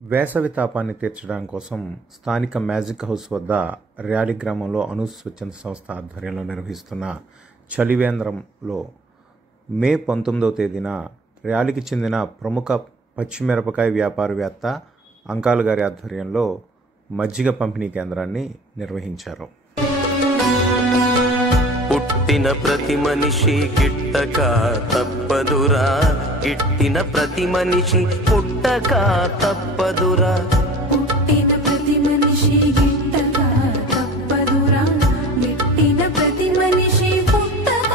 వేసవి తాపాన్ని తీర్చడం కోసం స్థానిక మ్యాజిక్ హౌస్ వద్ద ర్యాలీ గ్రామంలో అను స్వచ్ఛంద సంస్థ ఆధ్వర్యంలో నిర్వహిస్తున్న చలివేంద్రంలో మే 19వ తేదీన ర్యాలీకి చెందిన ప్రముఖ పచ్చిమిరపకాయ వ్యాపారవేత్త అంకాల్ గారి ఆధ్వర్యంలో మజ్జిగ పంపిణీ కేంద్రాన్ని నిర్వహించారు. పుట్టిన ప్రతి మనిషి గిట్టక తప్పదురా, గిట్టిన ప్రతి మనిషి పుట్టక తప్పదురా, పుట్టిన ప్రతి మనిషి గిట్టక తప్పదురా, గిట్టిన ప్రతి మనిషి పుట్టక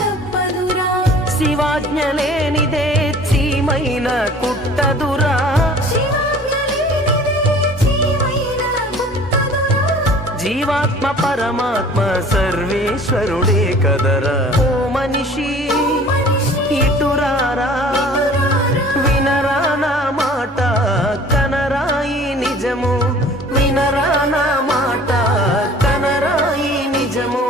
తప్పదురా. శివాజ్ఞ లేనిదే చీమైన కుట్టదురా, జీవాత్మ పరమాత్మ సర్వేశ్వరుడే కదరా. ఓ మనిషి ఇటురారా, వినరా నా మాట, కనరాయి నిజము, వినరా నా మాట, కనరాయి నిజము.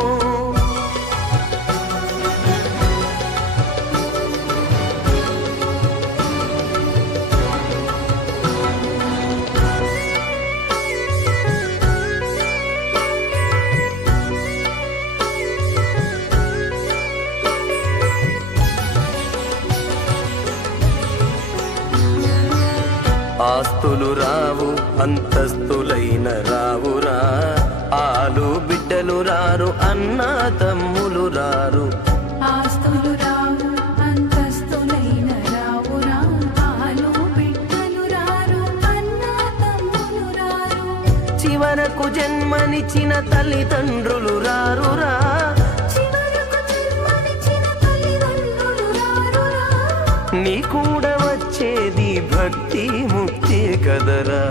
ఆస్తులు రావు అంతస్తులైన రావురా, ఆలు బిడ్డలు రారు అన్నా తమ్ములు రారు. ఆస్తులు రావు అంతస్తులైన రావురా, ఆలు బిడ్డలు రారు అన్నా తమ్ములు రారు. చివరకు జన్మనిచ్చిన తల్లిదండ్రులు రారురా, చివరకు జన్మనిచ్చిన తల్లిదండ్రులు రారురా. నీ కూడా వచ్చేది భక్తి ముక్తి కదరా.